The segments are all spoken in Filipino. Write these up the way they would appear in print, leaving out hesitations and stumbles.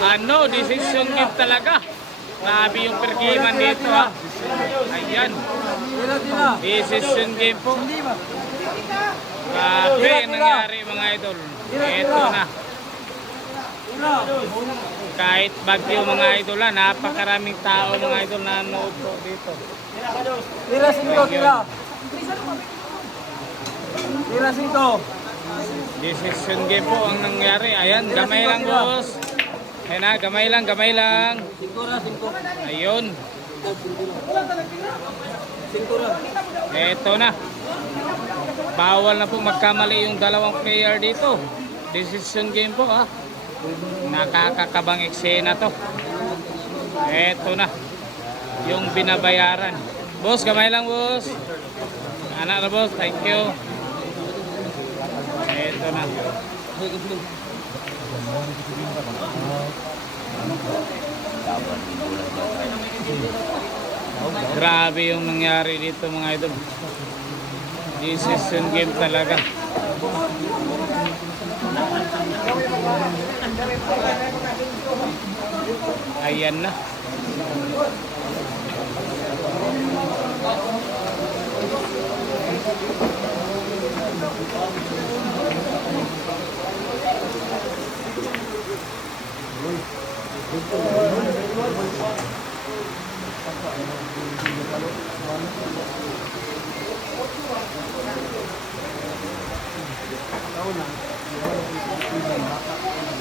Ano, decision game talaga. Grabe yung pergiman dito ha. Ayan. Decision game po. Grabe ang nangyari mga idol. Ito na. Kahit bagyo mga idol ha, napakaraming tao mga idol na nanood po dito. Tira 5, tira. Tira 5. Decision game po ang nangyari. Ayan, gamay lang boss. Ayan na, gamay lang, gamay lang. 5. Ayun. 5. Eto na. Bawal na po magkamali yung dalawang player dito. Decision game po ha. Nakakakabang eksena to. Eto na. Yung binabayaran. Boss, gamay lang boss. Anak na boss, thank you. Eto na. Grabe yung nangyari dito mga idol. Decision game talaga. Ayan na.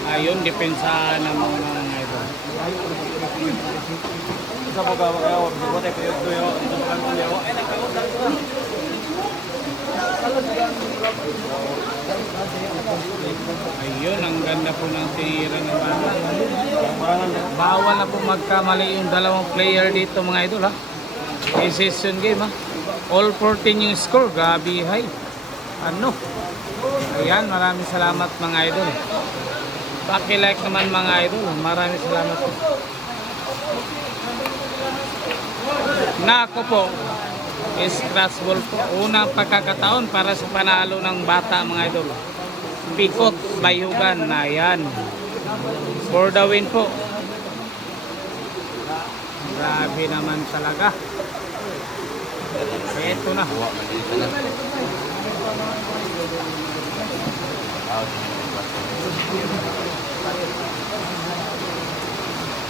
Ayun, depensahan na muna mga idol. Sa pagkawa kayo, buti ko yung tuyo, ito sa kanto niyo. Ayun, ang ganda po ng tira ng bata. Bawal na po magkamali yung dalawang player dito mga idol ha. Decision game ha. All 14 yung score, gabi high. Ano? Ayan, maraming salamat mga idol. Paki-like naman mga idol. Maraming salamat po. Nako po. Scratch ball po. Unang pagkakataon para sa panalo ng bata mga idol. Pikot, bayugan. Ayan. For the win po. Grabe naman talaga. Ito na.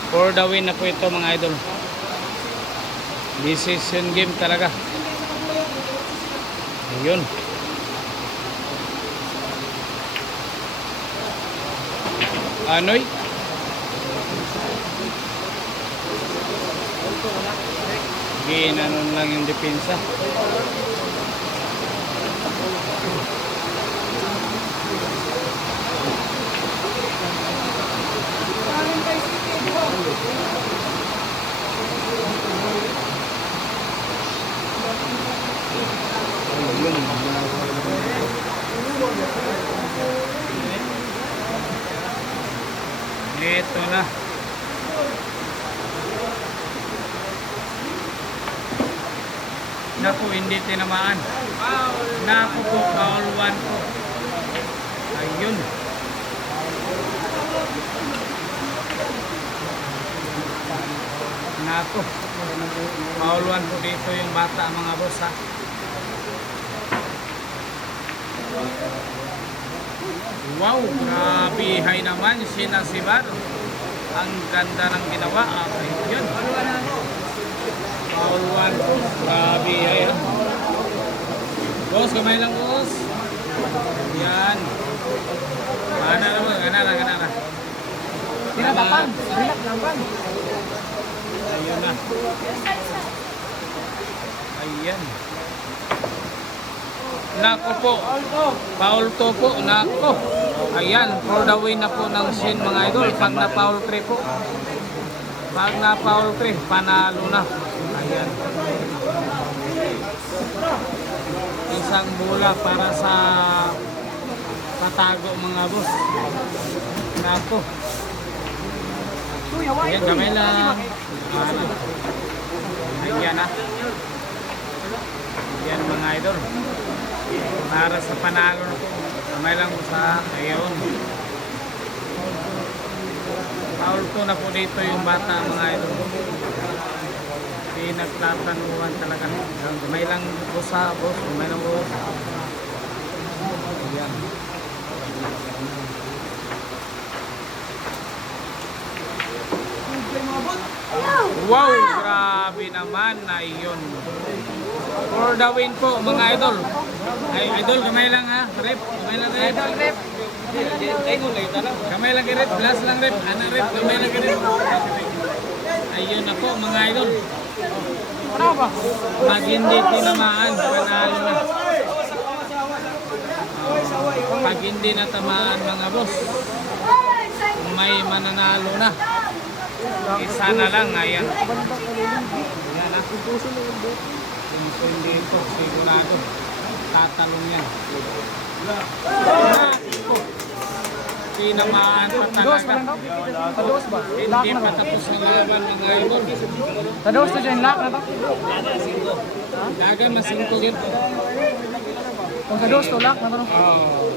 For the win na po ito mga idol. Decision game talaga. Ayun. Anoy? Ginanon lang yung depensa. Ito na. Naku, hindi tinamaan. Naku po, foul 1 po. Ayun. Naku. Foul 1 po dito yung bata mga boss ha. Wow, grabe high naman sinasibar. Ang ganda ng ginawa. Ayun. Foul 1 po. Grabe high ha. Boss, kamay lang boss. Yan. Gana na mo, gana na. Tinatapan. Tinatapan. Ayun na. Ayan. Nako po. Foul 2 po. Nako. Ayan. For the win na po ng Shin mga idol. Pag na foul 3 po. Pag na foul 3, panalo na. Ayan. Isang bola para sa patago mga boss. Nako. Ayan, gamay lang. Ayan na. Ayan mga idol. Para sa panalo na po. Gamay lang sa ayaw. Foul to na po dito yung bata mga idol. Hindi nagtatanuhan talaga. May lang busa, boss. May lang busa. Ayan. Wow! Grabe naman na yun. For the win po mga idol. Ay, idol, kamay lang ha. Rep. Kamay lang rep. Idol, rep. Kamay lang rep. Last lang rep. Ano rep? Kamay lang rep. Ayun na po mga idol. Pag hindi tinamaan, panalo na. Pag hindi natamaan mga boss, may mananalo na. Isa na lang, ayan. Ayan na. Kung hindi ito, sigurado. Tatalong yan. Tinamaan pa talaga. Tados ba? Hindi pa tapos ang laban mga idol. Tados to dyan, lock na to. Daga masingko dito. Kung tados to, lock na to. Oh.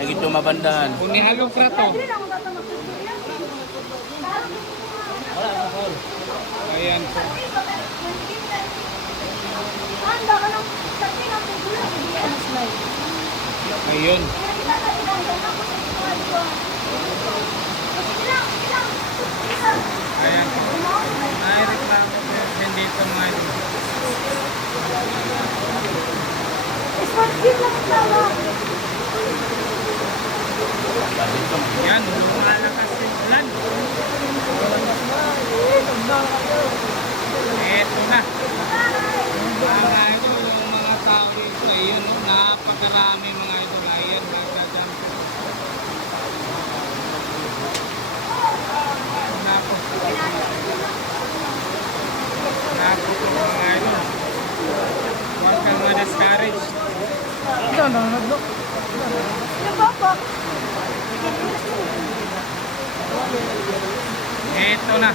Hagit yung mabandahan. Kung nihalong krato. Ayan po. Ayun. Ayan po. Nai-reklamo po yung dito mga idol. Yan, lumalakas yung ulan. Eto na. Mga idol, yung mga tao dito, yun, napakarami mga idol. Ayan, magdadam. Napo. Napo po mga idol. Huwag kang ma-discourage. Ito, naglo. Eto na.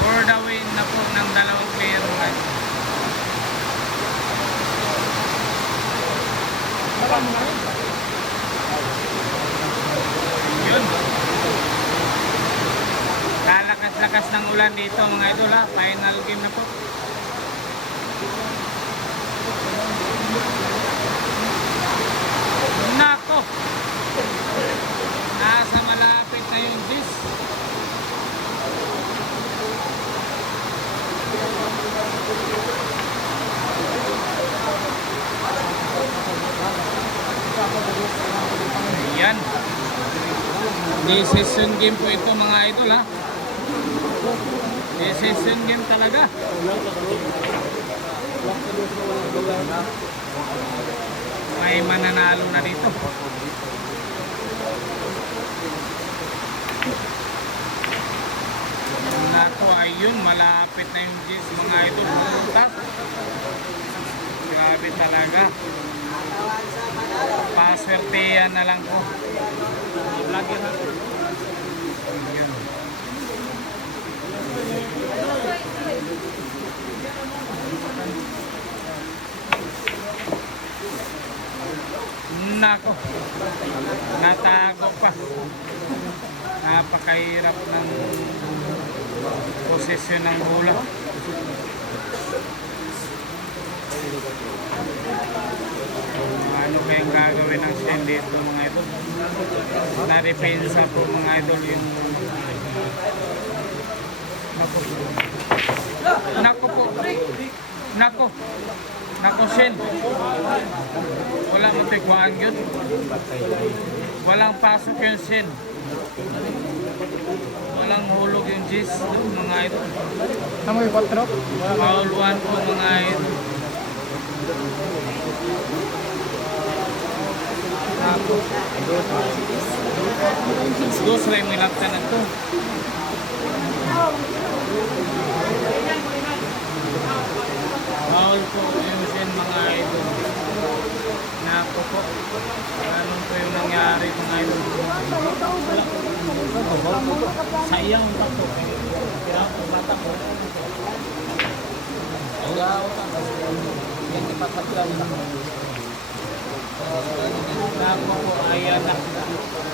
For the win na po ng dalawang player mga idol. Yun. Kalakas-lakas ng ulan dito mga idol ha. Final game na po. Nako. Nasa malapit na yung dis. Ayan. Decision game po ito mga idol ha. Decision game talaga. May mananalo na dito. Nako, ayun, malapit na yung G's mga idol. Tap. Grabe talaga. Paswertehan na lang po. Ayan. Nako, natago pa. Napakahirap ng posisyon ng bola. Ano kayang gagawin ng Shen dito mga idol? Na-depensa po mga idol yung nako. Nako po. Nako. Nako Shen. Wala mo tigwaan yun. Walang pasok yung Shen. Walang hulog yung G's mga idol. Tama yung 4. Foul 1 po mga idol. Dos rin mo ilaptan na ito. Foul po yung Shen mga idol. Nako po. Anong po yung nangyari mga idol? Sayang pa po. Kaya po bata po. Yan ipataglan na. Naku po, ayan na.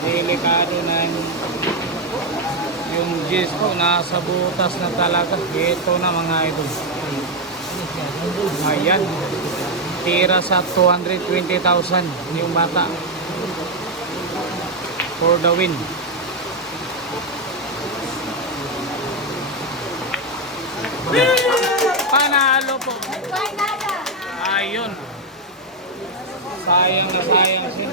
Delikado na yung G's ko. Nasa butas na talaga. Ito na mga idol. Ayan. Tira sa 220,000 yung bata. For the win. Panalo po. Ayun. Sayang na sayang siya.